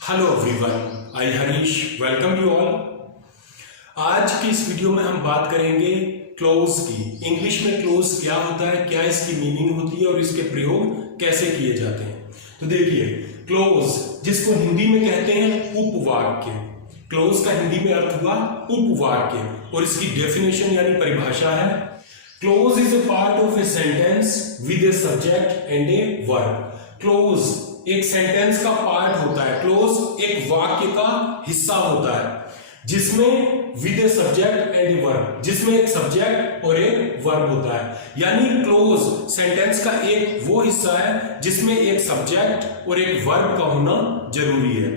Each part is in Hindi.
Hello everyone, I Harish welcome you all. आज की इस वीडियो में हम बात करेंगे क्लोज की। इंग्लिश में क्लोज क्या होता है, क्या इसकी मीनिंग होती है और इसके प्रयोग कैसे किए जाते हैं। तो देखिए, क्लोज जिसको हिंदी में कहते हैं उपवाक्य। क्लोज का हिंदी में अर्थ हुआ उपवाक्य और इसकी डेफिनेशन यानी परिभाषा है, close is a part of a sentence with a subject and a verb. Close एक सेंटेंस का पार्ट होता है, क्लोज एक वाक्य का हिस्सा होता है जिसमें with a subject and a verb, जिसमें एक सब्जेक्ट और एक वर्ब होता है। यानी क्लोज सेंटेंस का एक वो हिस्सा है जिसमें एक सब्जेक्ट और एक वर्ब का होना जरूरी है।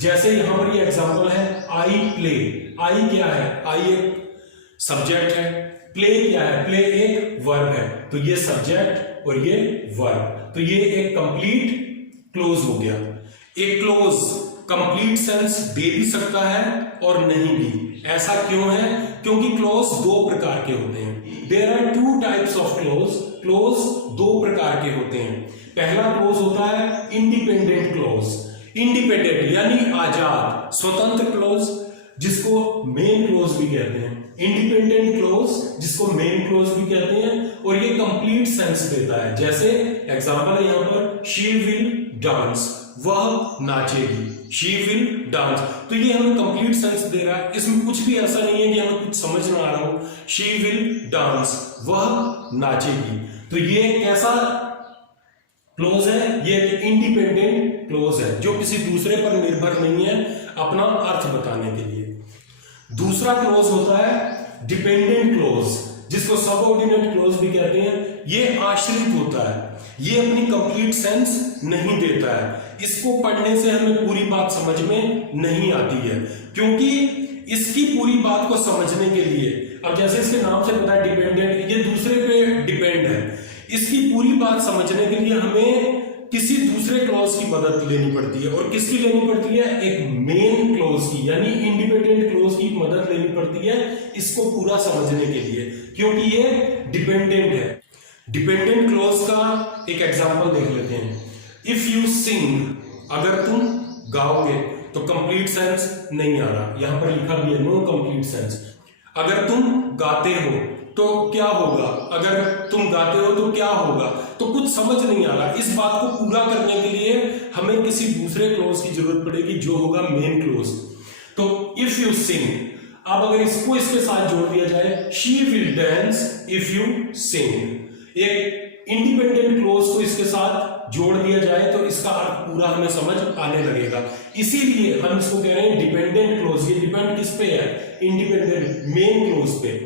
जैसे यहां पर ये एग्जांपल है, आई प्ले। आई क्या है? आई एक सब्जेक्ट है। प्ले क्या है? प्ले एक वर्ब है। तो ये सब्जेक्ट और ये वर्ब, तो ये एक कंप्लीट क्लोज हो गया। एक क्लोज कंप्लीट सेंस दे भी सकता है और नहीं भी। ऐसा क्यों है? क्योंकि क्लोज दो प्रकार के होते हैं। There are two types of close. Close दो प्रकार के होते हैं। पहला क्लोज होता है इंडिपेंडेंट क्लोज। इंडिपेंडेंट यानी आजाद, स्वतंत्र क्लोज, जिसको मेन क्लोज भी कहते हैं। इंडिपेंडेंट क्लोज जिसको मेन क्लोज भी कहते हैं और ये कंप्लीट सेंस देता है। जैसे एग्जांपल है यहां पर, शी विल डांस, वह नाचेगी। शी विल डांस, तो ये हमें कंप्लीट सेंस दे रहा है। इसमें कुछ भी ऐसा नहीं है कि हमें कुछ समझ ना आ रहा हो। शी विल डांस, वह नाचेगी। तो ये कैसा क्लोज है? ये इंडिपेंडेंट क्लोज है जो किसी दूसरे पर निर्भर नहीं है अपना अर्थ बताने के लिए। दूसरा क्लोज होता है डिपेंडेंट क्लोज, जिसको सबऑर्डिनेट क्लोज भी कहते हैं। ये आश्रित होता है, ये अपनी कंप्लीट सेंस नहीं देता है। इसको पढ़ने से हमें पूरी बात समझ में नहीं आती है, क्योंकि इसकी पूरी बात को समझने के लिए, अब जैसे इसके नाम से पता है डिपेंडेंट, ये दूसरे पे डिपेंड है। इसकी पूरी बात समझने के लिए हमें किसी दूसरे क्लॉज की मदद लेनी पड़ती है। और किसकी लेनी पड़ती है? एक मेन क्लॉज की, यानी इंडिपेंडेंट क्लॉज की मदद लेनी पड़ती है इसको पूरा समझने के लिए, क्योंकि ये डिपेंडेंट है। डिपेंडेंट क्लॉज का एक एग्जांपल देख लेते हैं। इफ यू सिंग, अगर तुम गाओगे, तो कंप्लीट सेंस नहीं आ रहा, यहां पर लिखा भी है नो कंप्लीट सेंस। अगर तुम गाते हो तो क्या होगा? अगर तुम गाते हो तो क्या होगा? तो कुछ समझ नहीं आ रहा। इस बात को पूरा करने के लिए हमें किसी दूसरे क्लोज की जरूरत पड़ेगी जो होगा मेन क्लोज। तो इफ यू सिंग, अब अगर इसको इसके साथ जोड़ दिया जाए, she will dance if you sing. एक इंडिपेंडेंट क्लोज को इसके साथ जोड़ दिया जाए तो इसका अर्थ पूरा हमें समझ आने लगेगा। इसीलिए हम इसको कह रहे हैं डिपेंडेंट क्लोज। ये डिपेंड किस पे है? इंडिपेंडेंट मेन क्लोज पे।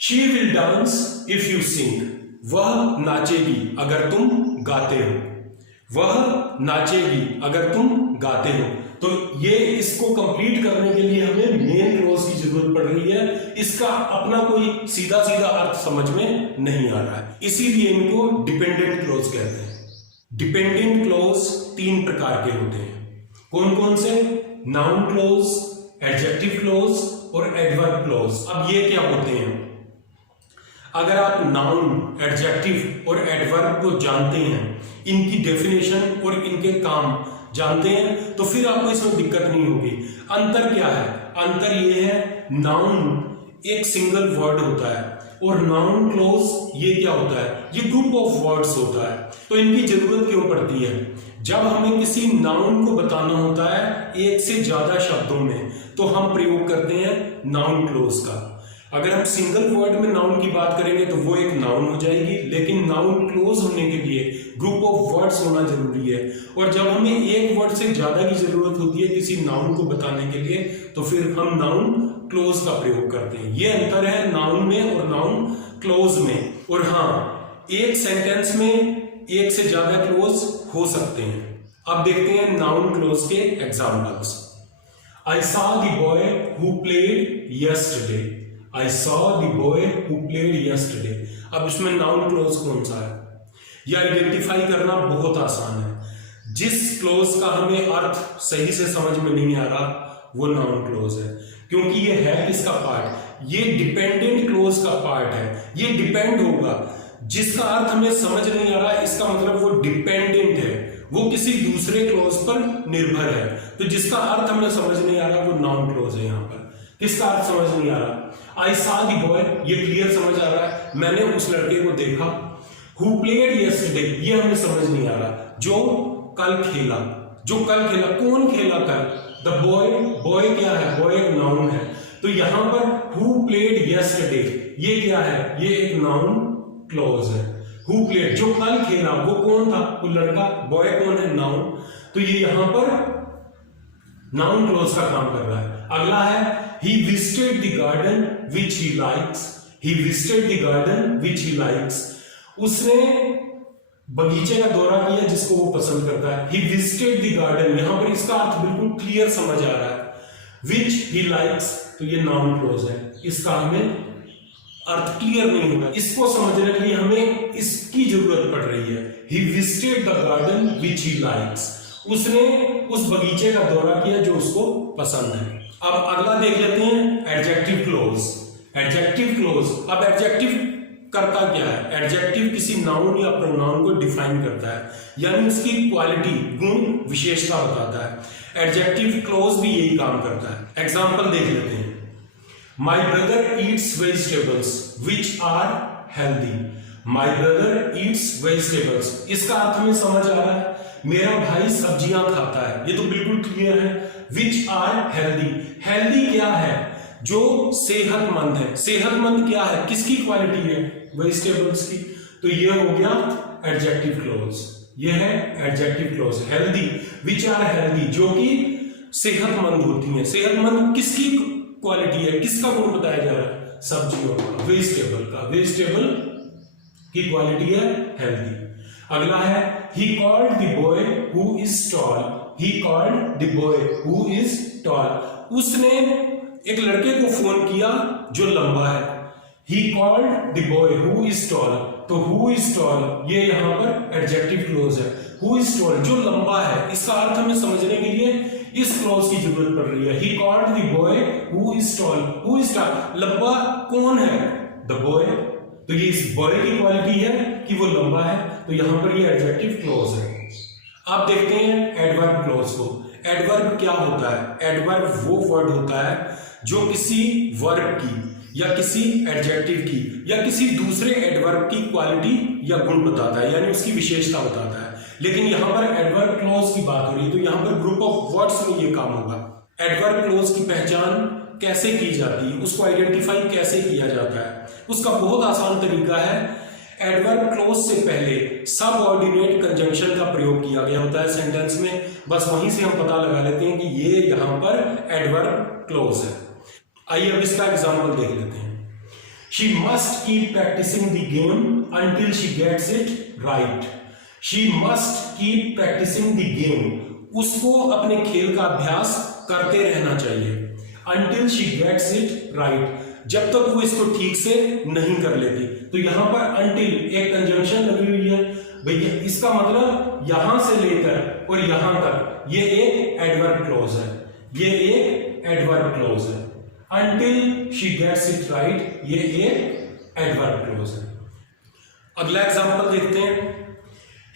She will dance if you sing. वह नाचेगी अगर तुम गाते हो। वह नाचेगी अगर तुम गाते हो। तो ये इसको कंप्लीट करने के लिए हमें मेन क्लोज की जरूरत पड़ रही है। इसका अपना कोई सीधा सीधा अर्थ समझ में नहीं आ रहा है, इसीलिए इनको डिपेंडेंट क्लोज कहते हैं। डिपेंडेंट क्लोज तीन प्रकार के होते हैं। कौन कौन से? नाउन क्लोज, एडजेक्टिव क्लोज और एडवर्ब क्लोज। अब ये क्या होते हैं? अगर आप नाउन, एडजेक्टिव और एडवर्ब को जानते हैं, इनकी डेफिनेशन और इनके काम जानते हैं, तो फिर आपको इसमें दिक्कत नहीं होगी। अंतर क्या है? अंतर ये है, नाउन एक सिंगल वर्ड होता है और नाउन क्लोज ये क्या होता है? ये ग्रुप ऑफ वर्ड्स होता है। तो इनकी जरूरत क्यों पड़ती है? जब हमें किसी नाउन को बताना होता है एक से ज्यादा शब्दों में, तो हम प्रयोग करते हैं नाउन क्लोज का। अगर हम सिंगल वर्ड में नाउन की बात करेंगे तो वो एक नाउन हो जाएगी, लेकिन नाउन क्लोज होने के लिए ग्रुप ऑफ वर्ड्स होना जरूरी है। और जब हमें एक वर्ड से ज्यादा की जरूरत होती है किसी नाउन को बताने के लिए, तो फिर हम नाउन क्लोज का प्रयोग करते हैं। ये अंतर है नाउन में और नाउन क्लोज में। और हाँ, एक सेंटेंस में एक से ज्यादा क्लोज हो सकते हैं। अब देखते हैं नाउन क्लोज के examples. I saw the boy who played yesterday. I saw the boy who played yesterday. अब इसमें नाउन क्लोज कौन सा है? यह आइडेंटिफाई करना बहुत आसान है। जिस क्लोज का हमें अर्थ सही से समझ में नहीं आ रहा वो नाउन क्लोज है, क्योंकि ये है किसका पार्ट? ये डिपेंडेंट क्लोज का पार्ट है। ये डिपेंड होगा, जिसका अर्थ हमें समझ नहीं आ रहा, इसका मतलब वो डिपेंडेंट है। वो किसी दूसरे क्लॉज पर निर्भर है। तो जिसका अर्थ हमें समझ नहीं आ रहा वो नाउन क्लॉज है। यहाँ पर किसका अर्थ समझ नहीं आ रहा। आई सा द बॉय, ये क्लियर समझ आ रहा है, मैंने उस लड़के को देखा। हु प्लेड यस्टरडे, ये हमें समझ नहीं आ रहा, जो कल खेला। जो कल खेला, कौन खेला कल? द बॉय, बॉय क्या है? बॉय एक नाउन है। तो यहां पर हु प्लेड यस्टरडे, ये क्या है? ये एक नाउन क्लॉज है। हु प्लेड, जो कल खेला, वो कौन था? वो लड़का। बॉय कौन है? नाउन। तो ये यहां पर नाउन क्लॉज का काम कर रहा है। अगला है he visited the garden which he likes. he visited the garden which he likes. उसने बगीचे का दौरा किया जिसको वो पसंद करता है। he visited the garden, यहां पर इसका अर्थ बिल्कुल क्लियर समझ आ रहा है। which he likes, तो ये नाउन क्लॉज है, इसका हमें अर्थ क्लियर नहीं होगा। इसको समझने के लिए हमें इसकी जरूरत पड़ रही है। he visited the garden which he likes. उसने उस बगीचे का दौरा किया जो उसको पसंद है। अब अगला देख लेते हैं एडजेक्टिव क्लॉज। एडजेक्टिव क्लॉज, अब एडजेक्टिव करता क्या है? एडजेक्टिव किसी नाउन या प्रोनाउन को डिफाइन करता है, यानी उसकी क्वालिटी, गुण, विशेषता बताता है। एडजेक्टिव क्लॉज भी यही काम करता है। एग्जांपल देख लेते हैं। My brother eats vegetables which are healthy. My brother eats vegetables, इसका अर्थ में समझ आ रहा है, मेरा भाई सब्जियां खाता है, ये तो बिल्कुल क्लियर है। विच आर हेल्दी, हेल्दी क्या है? जो सेहतमंद है। सेहतमंद क्या है? किसकी क्वालिटी है? वेजिटेबल्स की। तो ये हो गया एडजेक्टिव क्लॉज, ये है adjective clause. Healthy, which are healthy, जो कि सेहतमंद होती है। सेहतमंद किसकी क्वालिटी है? किसका गुण बताया जा रहा है? सब्जियों का, वेजिटेबल का। वेजिटेबल की क्वालिटी है हेल्दी। अगला है he called the boy who is tall. he called the boy who is tall. उसने एक लड़के को फोन किया जो लंबा है। he called the boy who is tall. तो who is tall ये यहां पर एडजेक्टिव क्लॉज है। who is tall, जो लंबा है, इसका अर्थ हमें समझने के लिए इस क्लॉज की जरूरत पड़ रही है। he called the boy who is tall. who is tall, लंबा कौन है? the boy। तो ये इस बॉय की क्वालिटी है कि वो लंबा है, तो यहां पर ये एडजेक्टिव क्लॉज है। अब देखते हैं एडवर्ब क्लॉज को। एडवर्ब क्या होता है? एडवर्ब वो वर्ड होता है जो किसी वर्ब की या किसी एडजेक्टिव की या किसी दूसरे एडवर्ब की क्वालिटी या गुण बताता है, यानी उसकी विशेषता बताता है। लेकिन यहां पर एडवर्ब क्लॉज की बात हो रही है, तो यहां पर ग्रुप ऑफ वर्ड्स में ये काम होगा। एडवर्ब क्लॉज की पहचान कैसे की जाती है, उसको आइडेंटिफाई कैसे किया जाता है? उसका बहुत आसान तरीका है। एडवर्ब क्लॉज से पहले सबऑर्डिनेट कंजंक्शन का प्रयोग किया गया होता है सेंटेंस में। बस वहीं से हम पता लगा लेते हैं कि ये यहां पर एडवर्ब क्लॉज है। आइए अब इसका एग्जांपल देख लेते हैं। She must keep practising the game until she gets it right. She must keep practising the game, उसको अपने खेल का अभ्यास करते रहना चाहिए। Until she gets it right, जब तक वो इसको ठीक से नहीं कर लेती। तो यहां पर अंटिल एक कंजंक्शन लगी हुई है भैया, इसका मतलब यहां से लेकर और यहां तक, ये एक एडवर्ब क्लॉज है। ये एक एडवर्ब क्लॉज है। Until she gets it right, ये एक एडवर्ब क्लॉज है। अगला एग्जांपल देखते हैं।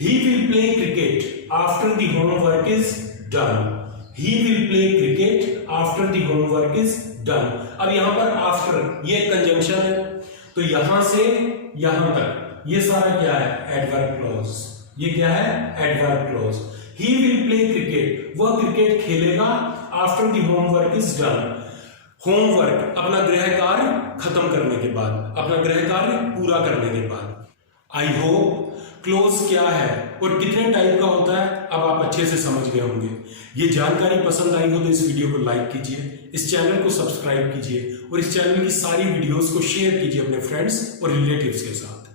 He will play cricket after the homework is done. He will play cricket after the homework is done. अब यहां पर आफ्टर ये कंजंक्शन है, तो यहां से यहां तक ये सारा क्या है? Adverb clause. ये क्या है? Adverb clause. He will play cricket, वह क्रिकेट खेलेगा after the homework is done. Homework अपना गृह कार्य खत्म करने के बाद, अपना गृह कार्य पूरा करने के बाद। आई होप क्लोज क्या है और कितने टाइप का होता है अब आप अच्छे से समझ गए होंगे। ये जानकारी पसंद आई हो तो इस वीडियो को लाइक कीजिए, इस चैनल को सब्सक्राइब कीजिए और इस चैनल की सारी वीडियोस को शेयर कीजिए अपने फ्रेंड्स और रिलेटिव्स के साथ।